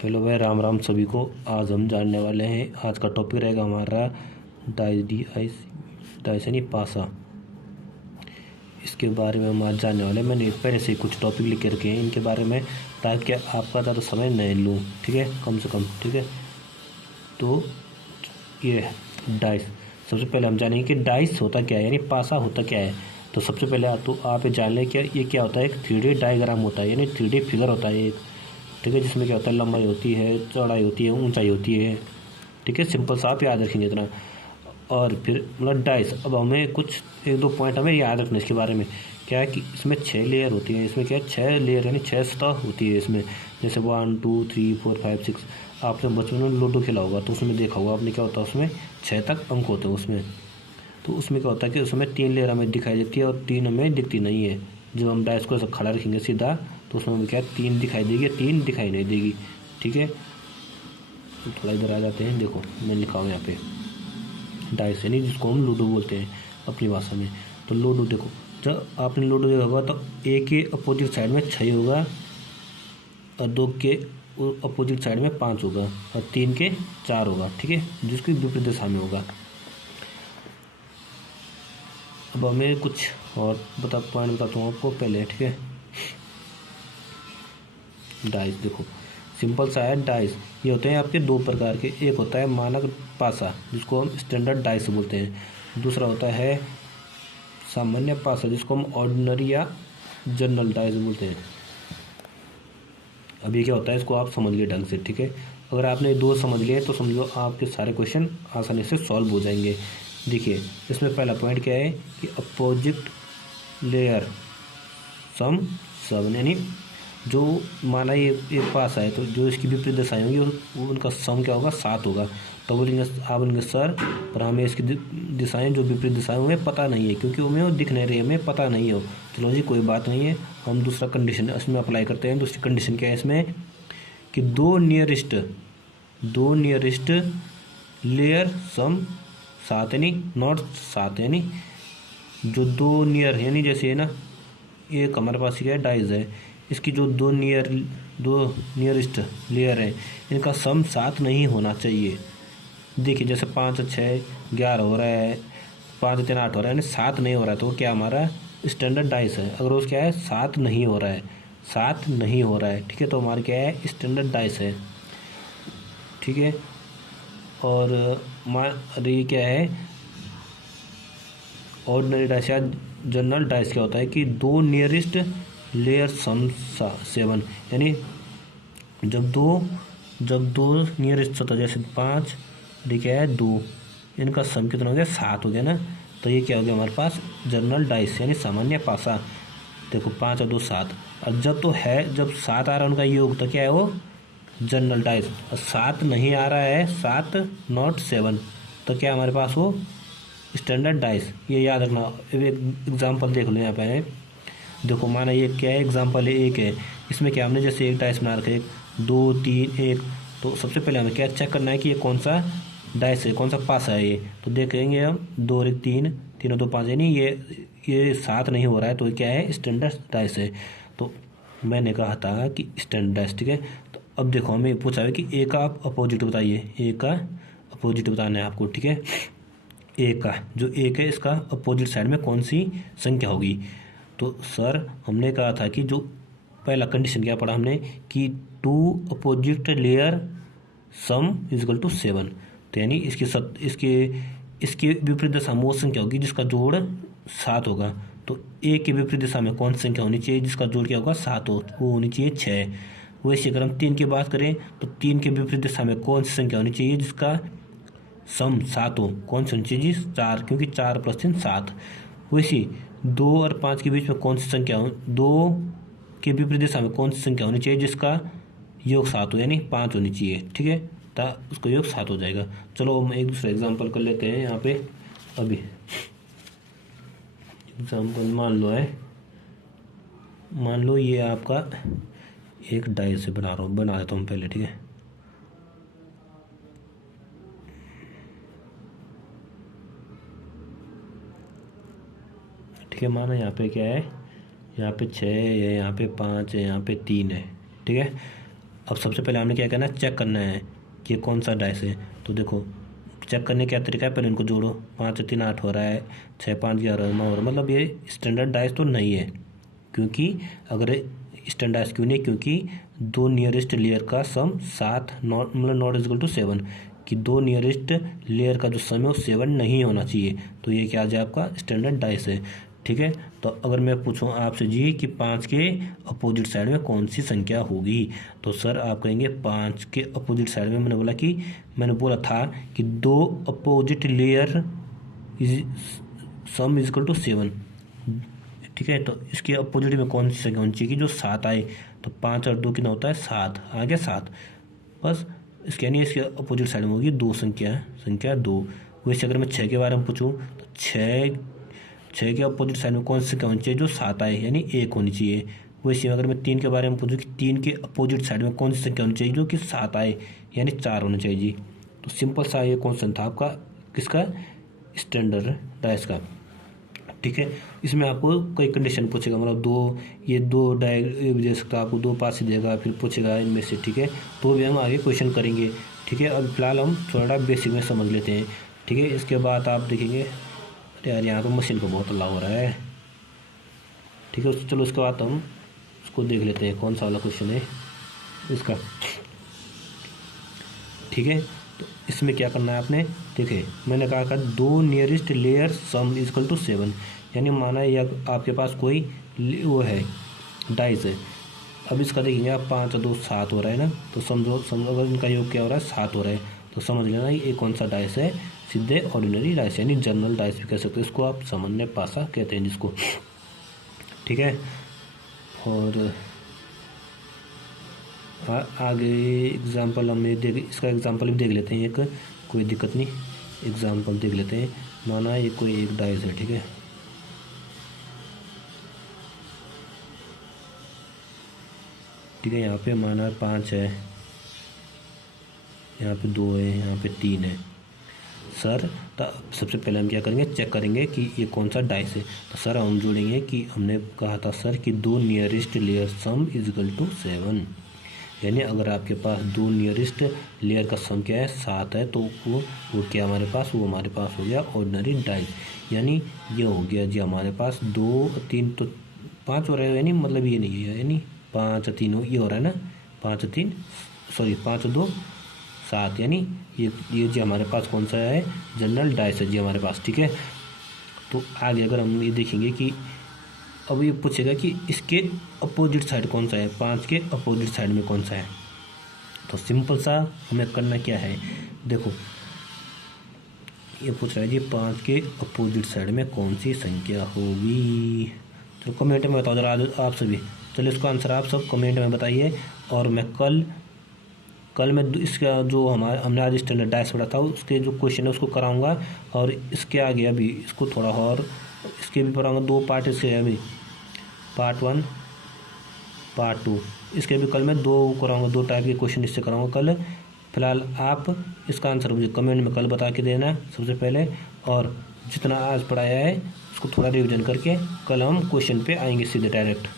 Hello भाई, राम राम सभी को। आज हम जानने वाले हैं, आज का टॉपिक रहेगा हमारा डाइस यानी पासा। इसके बारे में हम आज जानने वाले हैं। मैंने पहले से ही कुछ टॉपिक लिख के रखे हैं इनके बारे में, ताकि आपका ज़्यादा समय नहीं लूँ, ठीक है, कम से कम, ठीक है। तो ये डाइस, सबसे पहले हम जानेंगे कि डाइस होता क्या है, यानी पासा होता क्या है। तो सबसे पहले तो आप ये जान लें कि ये क्या होता है। एक 3D डायग्राम होता है, यानी 3D फिगर होता है एक, ठीक है, जिसमें क्या होता है, लंबाई होती है, चौड़ाई होती है, ऊंचाई होती है, ठीक है। सिंपल सा आप याद रखेंगे इतना। और फिर मतलब डाइस, अब हमें कुछ एक दो पॉइंट हमें याद रखना इसके बारे में। क्या है कि इसमें 6 लेयर होती हैं। इसमें क्या है, 6 लेयर यानी 6 सतह होती है इसमें। जैसे 1 2 3 4 5 6। आपने बचपन में लूडो खेला होगा तो उसमें देखा होगा आपने, क्या होता है उसमें 6 तक अंक होते हैं उसमें। तो उसमें क्या होता है कि उसमें 3 लेयर हमें दिखाई देती है और 3 हमें दिखती नहीं है। जब हम डाइस को ऐसा खड़ा रखेंगे सीधा, तो उसमें हमें क्या है, 3 दिखाई देगी, 3 दिखाई नहीं देगी, ठीक है। तो थोड़ा इधर आ जाते हैं, देखो मैं लिखा हूँ यहाँ पे डाइस, यानी जिसको हम लूडो बोलते हैं अपनी भाषा में। तो लूडो देखो, जब आपने लूडो देखा होगा तो एक के अपोजिट साइड में 6 होगा, और 2 के अपोजिट साइड में 5 होगा, और 3 के 4 होगा, ठीक है, जिसकी विपरीत दिशा में होगा। अब हमें कुछ और पॉइंट बताता हूँ आपको पहले, ठीक है। डाइस देखो, सिंपल सा है डाइस। ये होते हैं आपके दो प्रकार के। एक होता है मानक पासा, जिसको हम स्टैंडर्ड डाइस बोलते हैं। दूसरा होता है सामान्य पासा, जिसको हम ऑर्डिनरी या जनरल डाइस बोलते हैं। अब ये क्या होता है, इसको आप समझ लिए ढंग से, ठीक है। अगर आपने दो समझ लिए तो समझो आपके सारे क्वेश्चन आसानी से सॉल्व हो जाएंगे। देखिए, इसमें पहला पॉइंट क्या है कि अपोजिट लेयर सम 7, यानी जो माना ये एक पास आए तो जो इसकी विपरीत दिशाएं होंगी उनका सम क्या होगा, 7 होगा। तो बोलेंगे आप बोलेंगे सर, पर हमें इसकी दिशाएं, जो विपरीत दिशाएं हमें पता नहीं है, क्योंकि हमें वो दिख नहीं रही है, हमें पता नहीं हो। चलो जी, कोई बात नहीं है, हम दूसरा कंडीशन इसमें अप्लाई करते हैं। दूसरी कंडीशन क्या है इसमें कि दो नियरेस्ट लेयर सम 7, यानी नॉट 7, यानी जो दो नियर, यानी जैसे है ना, एक हमारे पास क्या है, डाइस है, इसकी जो दो नियरेस्ट लेयर है, इनका सम 7 नहीं होना चाहिए। देखिए, जैसे 5 6 11 हो रहा है, 5 3 8 हो रहा है, यानी 7 नहीं हो रहा है, तो क्या हमारा स्टैंडर्ड डाइस है। अगर उस क्या है, 7 नहीं हो रहा है, 7 नहीं हो रहा है, ठीक है, तो हमारा क्या है, स्टैंडर्ड डाइस है, ठीक है। और ये क्या है, ऑर्डिनरी डाइस या जनरल डाइस क्या होता है कि दो नियरेस्ट लेयर सम 7, यानी जब दो नियरेस्ट सतह, जैसे 5 क्या है 2, इनका सम कितना हो गया, 7 हो गया ना। तो ये क्या हो गया हमारे पास, जनरल डाइस यानी सामान्य पासा। देखो 5 और 2 7, और जब 7 आ रहा है उनका योग, तो क्या है वो जनरल डाइस। और 7 नहीं आ रहा है, 7 नॉट 7, तो क्या हमारे पास वो स्टैंडर्ड डाइस। ये याद रखना। एक एग्जांपल देख लो यहाँ पे। देखो माना ये क्या है, एग्जांपल एक है, इसमें क्या हमने जैसे एक डाइस बना रखा है, 2 3 1। तो सबसे पहले हमें क्या चेक करना है कि ये कौन सा डाइस है, कौन सा पासा है ये। तो देखेंगे हम 2 और 1 3, 3 और 2 5, यानी ये 7 नहीं हो रहा है, तो ये क्या है, स्टैंडर्ड डाइस है। तो मैंने कहा था कि स्टैंडर्ड डाइस, ठीक है। तो अब देखो हमें पूछा है कि ए का आप अपोजिट बताइए, ए का अपोजिट बताना है आपको, ठीक है। एक का जो एक है, इसका अपोजिट साइड में कौन सी संख्या होगी। तो सर हमने कहा था कि जो पहला कंडीशन क्या पढ़ा हमने कि 2 opposite layer sum is equal to 7। तो यानी इसके विपरीत दिशा में वो संख्या होगी जिसका जोड़ 7 होगा। तो एक के विपरीत दिशा में कौन सी संख्या होनी चाहिए जिसका जोड़ क्या होगा, 7 हो, वो होनी चाहिए 6। वैसे अगर हम 3 की बात करें तो 3 के विपरीत दिशा में कौन सी संख्या होनी चाहिए जिसका सम 7 हो, कौन सी होनी चाहिए, 4, क्योंकि 4 + 3 7। वैसे 2 और 5 के बीच में कौन सी संख्या हो, 2 के विपरीत दिशा में कौन सी संख्या होनी चाहिए जिसका योग 7 हो, यानी 5 होनी चाहिए, ठीक है, तो उसका योग 7 हो जाएगा। चलो हम एक दूसरा एग्जांपल कर लेते हैं यहाँ पे। अभी एग्जांपल मान लो ये आपका एक डाइस से बना देता हूँ पहले, ठीक है। ठीक है, माना यहाँ पे क्या है, यहाँ पे 6 है, यहाँ पे 5 है, यहाँ पे 3 है, ठीक है। अब सबसे पहले हमने क्या करना है, चेक करना है कि कौन सा डाइस है। तो देखो चेक करने का तरीका है, पहले इनको जोड़ो, 5 3 8 हो रहा है, 6 5 11 9 हो रहा है, मतलब ये स्टैंडर्ड डाइस तो नहीं है। क्योंकि अगर स्टैंडर्ड डाइस क्यों नहीं, क्योंकि दो नियरेस्ट लेयर का सम 7 नॉट मतलब नॉट इज इक्वल टू 7, कि दो नियरेस्ट लेयर का जो सम है वो 7 नहीं होना चाहिए। तो ये क्या आ जाए आपका स्टैंडर्ड डाइस है। ठीक है, तो अगर मैं पूछूं आपसे जी कि 5 के अपोजिट साइड में कौन सी संख्या होगी, तो सर आप कहेंगे 5 के अपोजिट साइड में मैंने बोला था कि दो opposite layer is sum is equal to 7। ठीक है, तो इसके अपोजिट में कौन सी संख्या होनी चाहिए कि जो 7 आए। तो 5 और 2 कितना होता है 7, आ गया 7 बस। इसके यानी इसके अपोजिट साइड में होगी दो संख्या 2। वैसे अगर मैं 6 के बारे में पूछूं तो 6 के अपोजिट साइड में कौन सी संख्या होनी चाहिए जो 7 आए, यानी 1 होनी चाहिए। वैसे अगर मैं 3 के बारे में पूछूं कि 3 के अपोजिट साइड में कौन सी संख्या होनी चाहिए जो कि 7 आए, यानी 4 होना चाहिए जी। तो सिंपल सा ये क्वेश्चन था आपका किसका, स्टैंडर्ड डाइस का। ठीक है, इसमें आपको कई कंडीशन पूछेगा, मतलब दो डाय दे सकता, आपको 2 पास ही देगा, फिर पूछेगा इनमें से। ठीक है, तो भी हम आगे क्वेश्चन करेंगे। ठीक है, अब फिलहाल हम थोड़ा बेसिक में समझ लेते हैं। ठीक है, इसके बाद आप देखेंगे, अरे यार यहाँ तो मशीन को बहुत हल्ला हो रहा है। ठीक है, चलो उसके बाद हम उसको देख लेते हैं कौन सा वाला क्वेश्चन है इसका। ठीक है, तो इसमें क्या करना है आपने, देखिए मैंने कहा दो nearest layer sum equal to 7, यानी माना या आपके पास कोई वो है डाइस है। अब इसका देखेंगे आप 5 और 2 7 हो रहा है ना, तो समझो अगर इनका योग क्या हो रहा है 7 हो रहा है, तो समझ लेना ये कौन सा डाइस है, सीधे ऑर्डिनरी डाइस यानी जनरल डाइस भी कह सकते हैं इसको, आप सामान्य पासा कहते हैं जिसको। ठीक है, और आगे एग्जाम्पल हम इसका एग्जाम्पल भी देख लेते हैं, एक कोई दिक्कत नहीं, एग्जाम्पल देख लेते हैं। माना ये कोई एक डाइस है। ठीक है, यहाँ पे माना 5 है, यहाँ पे 2 है, यहाँ पे 3 है सर। तो सबसे पहले हम क्या करेंगे, चेक करेंगे कि ये कौन सा डाइस है। तो सर हम जोड़ेंगे कि हमने कहा था सर कि दो nearest layer sum is equal to 7, यानी अगर आपके पास दो नियरेस्ट लेयर का सम क्या है 7 है, तो वो क्या हमारे पास, वो हमारे पास हो गया ऑर्डिनरी डाइस। यानी ये हो गया जी हमारे पास 2 3 तो 5 हो रहा है, यानी मतलब ये नहीं है, यानी 5 3 ये हो रहा है ना, 5 2 7, यानी ये जी हमारे पास कौन सा है, जनरल डाइस है जी हमारे पास। ठीक है, तो आगे अगर हम ये देखेंगे कि अब ये पूछेगा कि इसके अपोजिट साइड कौन सा है, 5 के अपोजिट साइड में कौन सा है। तो सिंपल सा हमें करना क्या है, देखो ये पूछ रहा है जी 5 के अपोजिट साइड में कौन सी संख्या होगी। तो कमेंट में बताओ जरा आप सभी, चलो इसका आंसर आप सब कमेंट में बताइए। और मैं कल मैं इसका जो हमने आज स्टैंडर्ड डाइस पढ़ा था उसके जो क्वेश्चन है उसको कराऊंगा, और इसके आगे अभी इसको थोड़ा और इसके भी पढ़ाऊंगा, 2 पार्ट इसके हैं अभी, पार्ट 1 पार्ट 2, इसके भी कल मैं 2 कराऊंगा, 2 टाइप के क्वेश्चन इससे कराऊंगा कल। फिलहाल आप इसका आंसर मुझे कमेंट में कल बता के देना सबसे पहले, और जितना आज पढ़ाया है उसको थोड़ा रिविजन करके कल हम क्वेश्चन पे आएंगे सीधे डायरेक्ट।